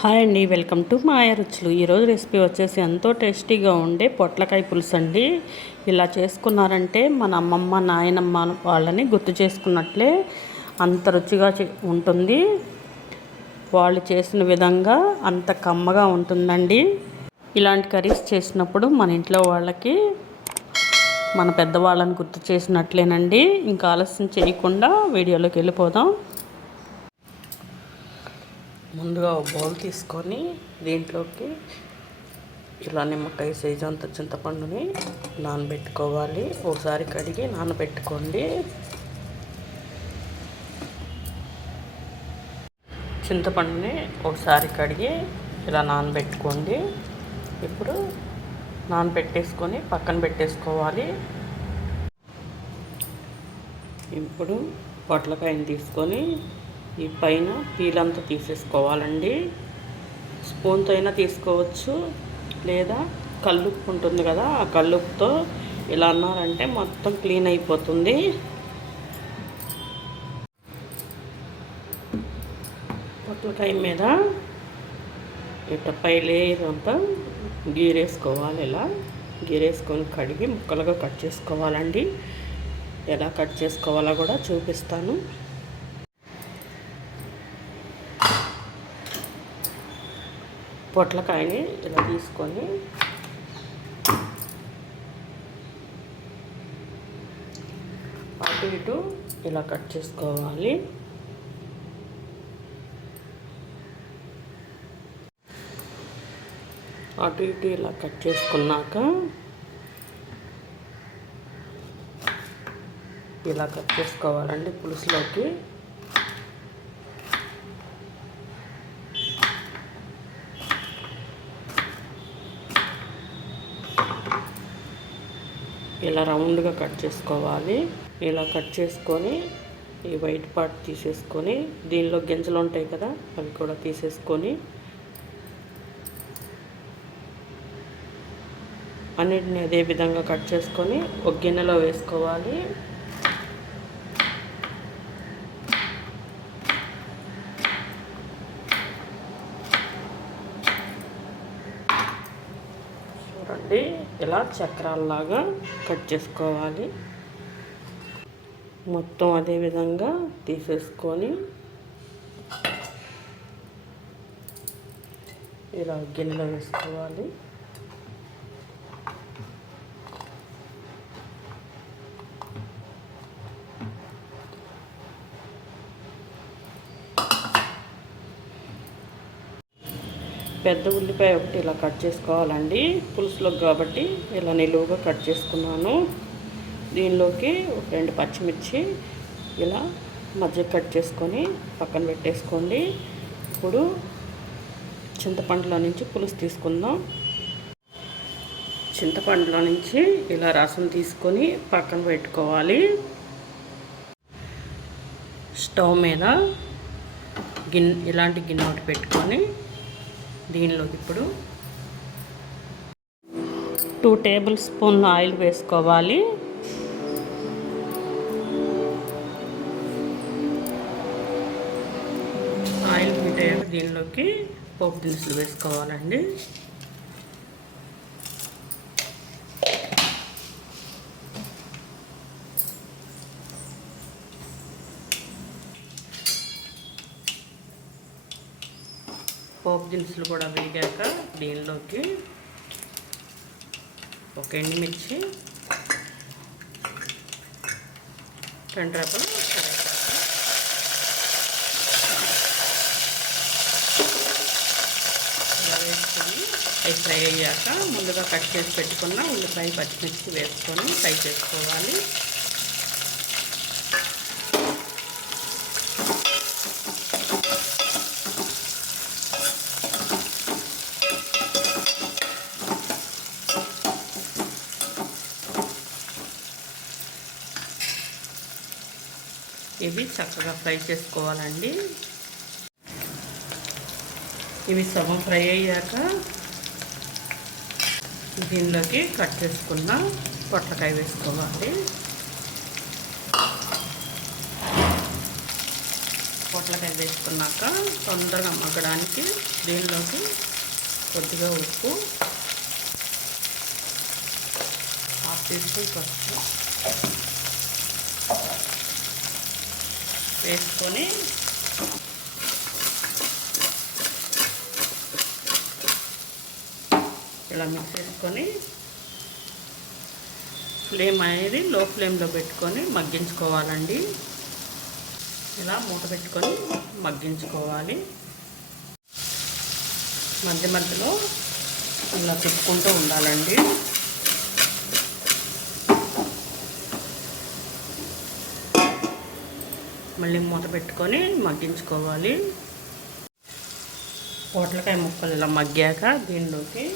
Hi అండి, welcome to మాయ రుచులు. ఈరోజు రెసిపీ వచ్చేసి ఎంతో టేస్టీగా ఉండే పొట్లకాయ పులుసు అండి. ఇలా చేసుకున్నారంటే మన అమ్మమ్మ నాయనమ్మ వాళ్ళని గుర్తు చేసుకున్నట్లే అంత రుచిగా ఉంటుంది. వాళ్ళు చేసిన విధంగా అంత కమ్మగా ఉంటుందండి. ఇలాంటి కర్రీస్ చేసినప్పుడు మన ఇంట్లో వాళ్ళకి మన పెద్దవాళ్ళని గుర్తు చేసినట్లేనండి. ఇంకా ఆలస్యం చేయకుండా వీడియోలోకి వెళ్ళిపోదాం. ముందుగా ఒక బౌల్ తీసుకొని దీంట్లోకి ఇలా నిమ్మకాయ సైజు అంత చింతపండుని నానబెట్టుకోవాలి. ఒకసారి కడిగి నానబెట్టుకోండి. చింతపండుని ఒకసారి కడిగి ఇలా నానబెట్టుకోండి. ఇప్పుడు నానబెట్టేసుకొని పక్కన పెట్టేసుకోవాలి. ఇప్పుడు పొట్లకాయని తీసుకొని ఈ పైన పీలంతా తీసేసుకోవాలండి. స్పూన్తో అయినా తీసుకోవచ్చు, లేదా కల్లుప్పు ఉంటుంది కదా, ఆ కల్లుప్పుతో ఇలా అన్నారంటే మొత్తం క్లీన్ అయిపోతుంది. పొట్లకాయ మీద ఇట్ట పై లేయర్ అంతా గీరేసుకోవాలి. ఇలా గీరేసుకొని కడిగి ముక్కలుగా కట్ చేసుకోవాలండి. ఎలా కట్ చేసుకోవాలో కూడా చూపిస్తాను. పొట్లకాయని ఇలా తీసుకొని అటు ఇటు ఇలా కట్ చేసుకోవాలి. అటు ఇటు ఇలా కట్ చేసుకున్నాక ఇలా కట్ చేసుకోవాలండి పులుసులోకి. ఇలా రౌండ్గా కట్ చేసుకోవాలి. ఇలా కట్ చేసుకొని ఈ వైట్ పార్ట్ తీసేసుకొని దీనిలో గింజలు ఉంటాయి కదా, అవి కూడా తీసేసుకొని అన్నిటిని అదే విధంగా కట్ చేసుకొని ఒక గిన్నెలో వేసుకోవాలి. చూడండి, ఇలా చక్రాల్లాగా కట్ చేసుకోవాలి. మొత్తం అదే విధంగా తీసేసుకొని ఇలా గిన్నెలో వేసుకోవాలి. పెద్ద ఉల్లిపాయ ఒకటి ఇలా కట్ చేసుకోవాలండి, పులుసులోకి కాబట్టి ఇలా నిలువుగా కట్ చేసుకున్నాను. దీనిలోకి 2 పచ్చిమిర్చి ఇలా మధ్య కట్ చేసుకొని పక్కన పెట్టేసుకోండి. ఇప్పుడు చింతపండులో నుంచి పులుసు తీసుకుందాం. చింతపండులో నుంచి ఇలా రసం తీసుకొని పక్కన పెట్టుకోవాలి. స్టవ్ మీద ఇలాంటి గిన్నె ఒకటి పెట్టుకొని దీనిలోకి ఇప్పుడు 2 టేబుల్ స్పూన్ల ఆయిల్ వేసుకోవాలి. ఆయిల్ హీట్ అయ్యాక దీనిలోకి పోపు దినుసులు వేసుకోవాలండి. పోపు దినుసులు కూడా వేగాక దీనిలోకి ఒక ఎండుమిర్చి, 2 రెబ్బలు ఇలా వేసుకొని అవి ఫ్రై అయ్యాక ముందుగా కట్ చేసి పెట్టుకున్న ఉల్లిపాయ పచ్చిమిర్చి వేసుకొని ఫ్రై చేసుకోవాలి. ఇవి చక్కగా ఫ్రై చేసుకోవాలండి. ఇవి సగం ఫ్రై అయ్యాక దీనిలోకి కట్ చేసుకున్న పొట్లకాయ వేసుకోవాలి. పొట్లకాయ వేసుకున్నాక తొందరగా మగ్గడానికి దీనిలోకి కొద్దిగా ఉప్పు, 1/2 టీ స్పూన్ పసుపు వేసుకొని ఇలా మిక్స్ చేసుకొని ఫ్లేమ్ అనేది లో ఫ్లేమ్లో పెట్టుకొని మగ్గించుకోవాలండి. ఇలా మూత పెట్టుకొని మగ్గించుకోవాలి. మధ్య మధ్యలో ఇలా తిప్పుకుంటూ ఉండాలండి. మళ్ళీ మూత పెట్టుకొని మగ్గించుకోవాలి. పొట్లకాయ ముక్కలు ఇలా మగ్గాక దీనిలోకి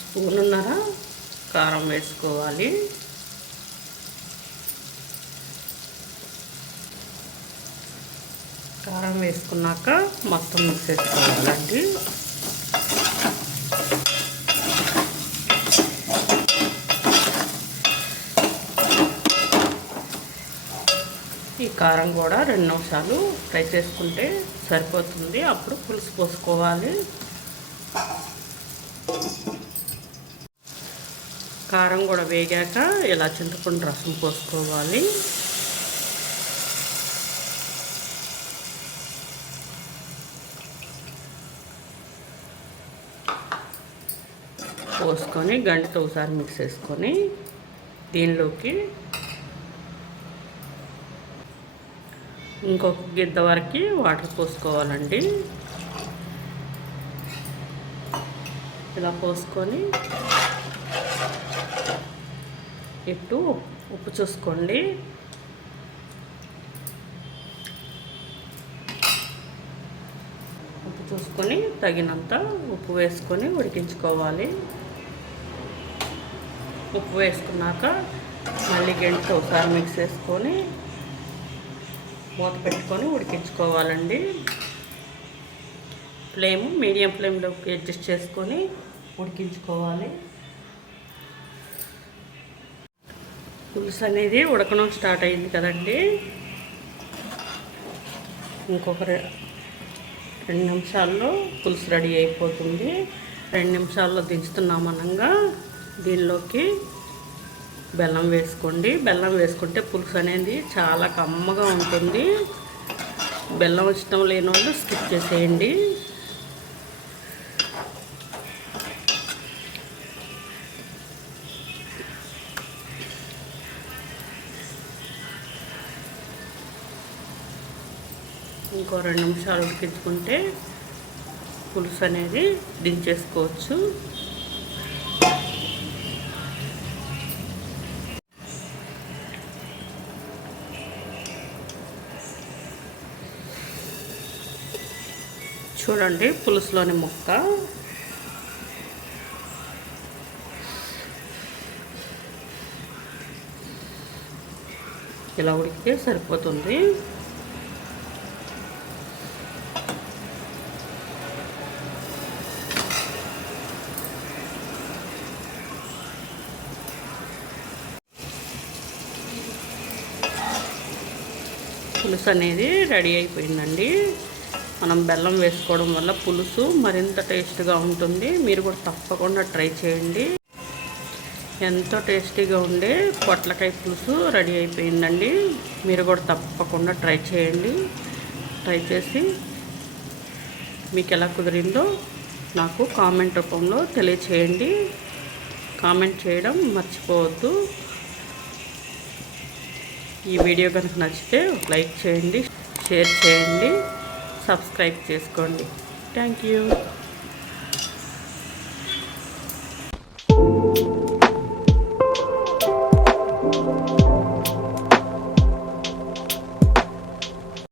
స్పూనున్నర కారం వేసుకోవాలి. కారం వేసుకున్నాక మొత్తం మిక్స్ చేసుకోవాలండి. ఈ కారం కూడా 2 నిమిషాలు ఫ్రై చేసుకుంటే సరిపోతుంది. అప్పుడు పులుసు పోసుకోవాలి. కారం కూడా వేగాక ఇలా చింతపండు రసం పోసుకోవాలి. పోసుకొని గంటతో ఒకసారి మిక్స్ చేసుకొని దీనిలోకి ఇంకొక గిద్ద వరకు వాటర్ పోసుకోవాలండి. ఇలా పోసుకొని ఇప్పుడు ఉప్పు చూసుకోండి. ఉప్పు చూసుకొని తగినంత ఉప్పు వేసుకొని ఉడికించుకోవాలి. ఉప్పు వేసుకున్నాక మళ్ళీ గంటతో ఒకసారి మిక్స్ చేసుకొని మూత పెట్టుకొని ఉడికించుకోవాలండి. ఫ్లేమ్ మీడియం ఫ్లేమ్లోకి అడ్జస్ట్ చేసుకొని ఉడికించుకోవాలి. పులుసు అనేది ఉడకడం స్టార్ట్ అయింది కదండి. ఇంకొక 2 నిమిషాల్లో పులుసు రెడీ అయిపోతుంది. 2 నిమిషాల్లో దించుతున్నామనగా దీనిలోకి బెల్లం వేసుకోండి. బెల్లం వేసుకుంటే పులుసు అనేది చాలా కమ్మగా ఉంటుంది. బెల్లం ఇష్టం లేని వాళ్ళు స్కిప్ చేసేయండి. ఇంకో 2 నిమిషాలు ఉడికించుకుంటే పులుసు అనేది దించేసుకోవచ్చు. చూడండి పులుసులోని ముక్క ఇలా ఉడికితే సరిపోతుంది. పులుసు అనేది రెడీ అయిపోయిందండి. మనం బెల్లం వేసుకోవడం వల్ల పులుసు మరింత టేస్ట్గా ఉంటుంది. మీరు కూడా తప్పకుండా ట్రై చేయండి. ఎంతో టేస్టీగా ఉండే పొట్లకాయ పులుసు రెడీ అయిపోయిందండి. మీరు కూడా తప్పకుండా ట్రై చేయండి. ట్రై చేసి మీకు ఎలా కుదిరిందో నాకు కామెంట్ రూపంలో తెలియచేయండి. కామెంట్ చేయడం మర్చిపోవద్దు. ఈ వీడియో కనుక నచ్చితే లైక్ చేయండి, షేర్ చేయండి, సబ్స్క్రైబ్ చేసుకోండి. Thank you.